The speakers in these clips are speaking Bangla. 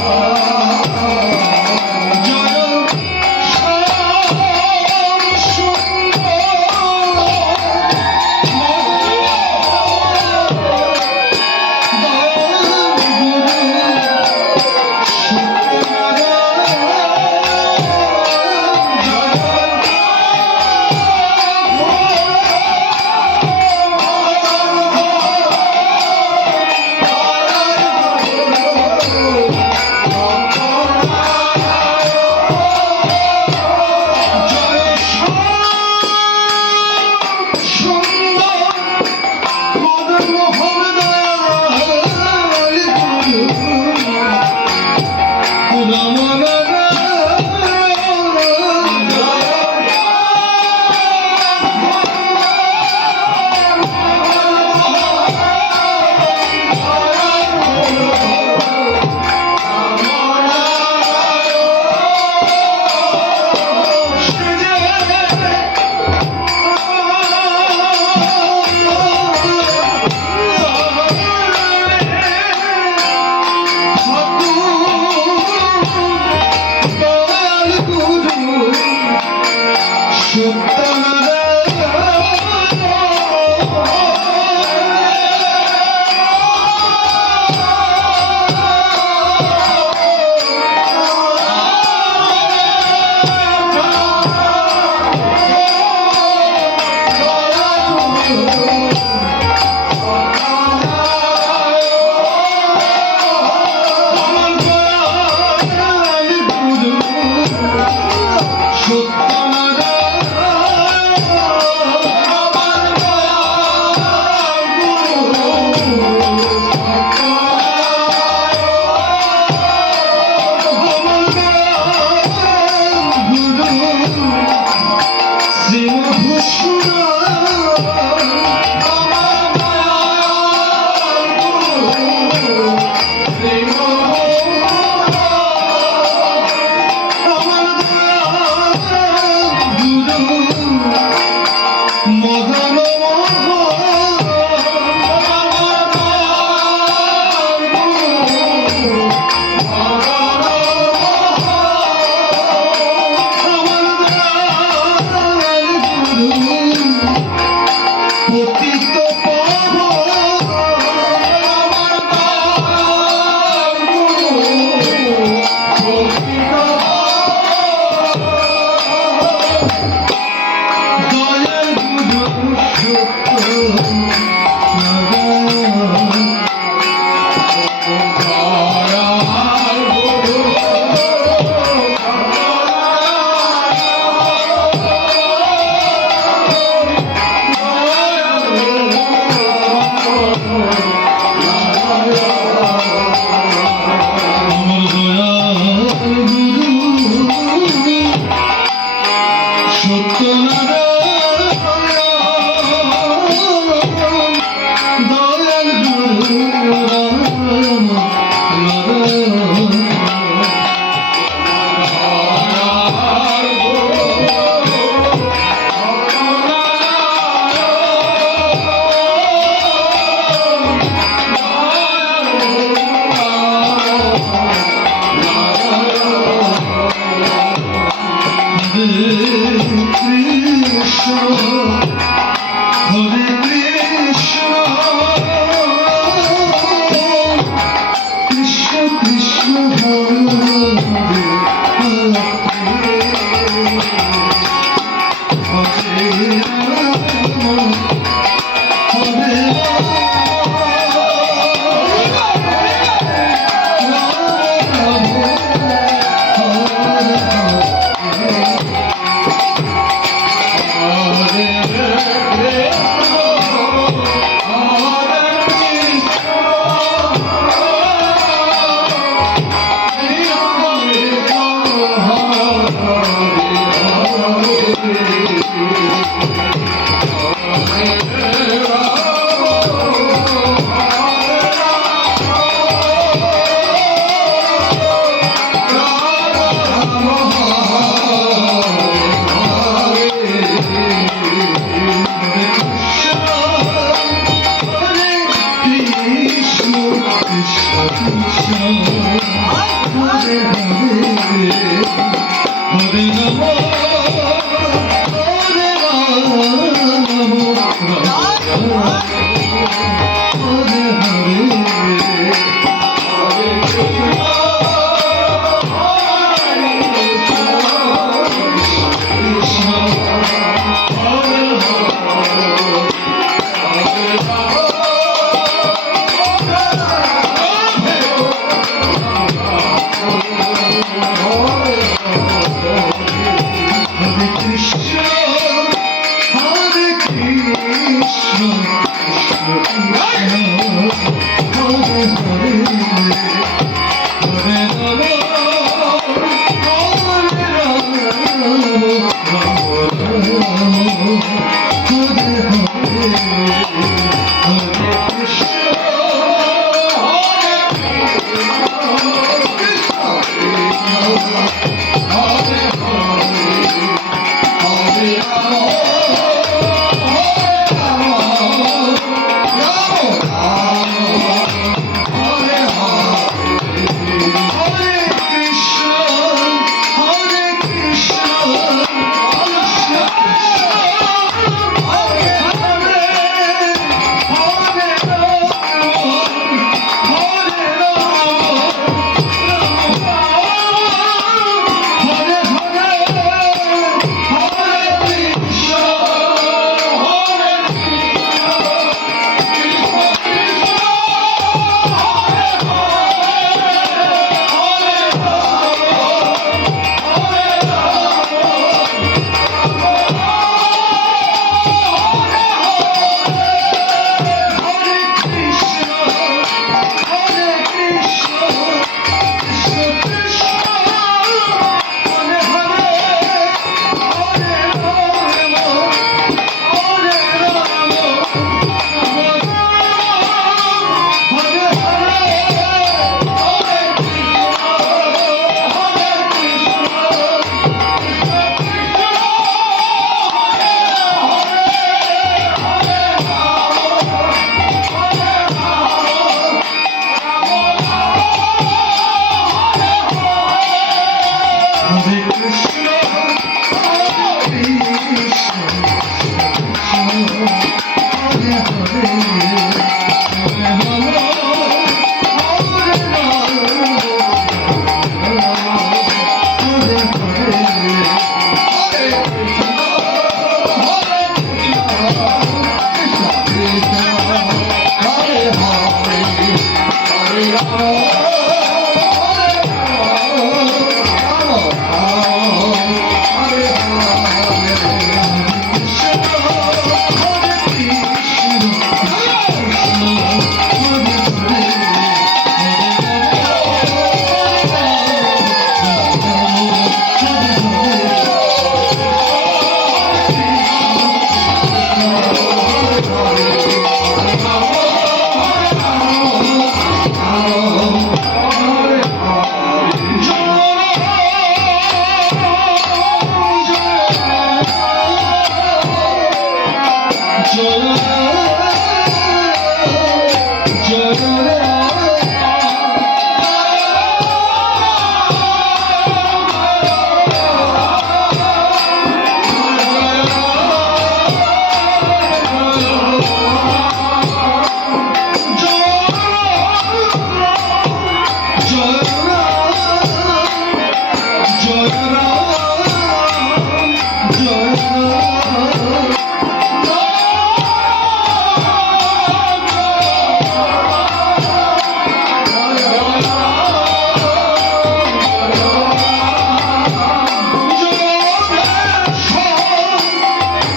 Oh.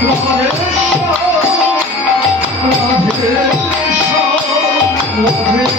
মহাদেশ মহাদেশ মহাদেশ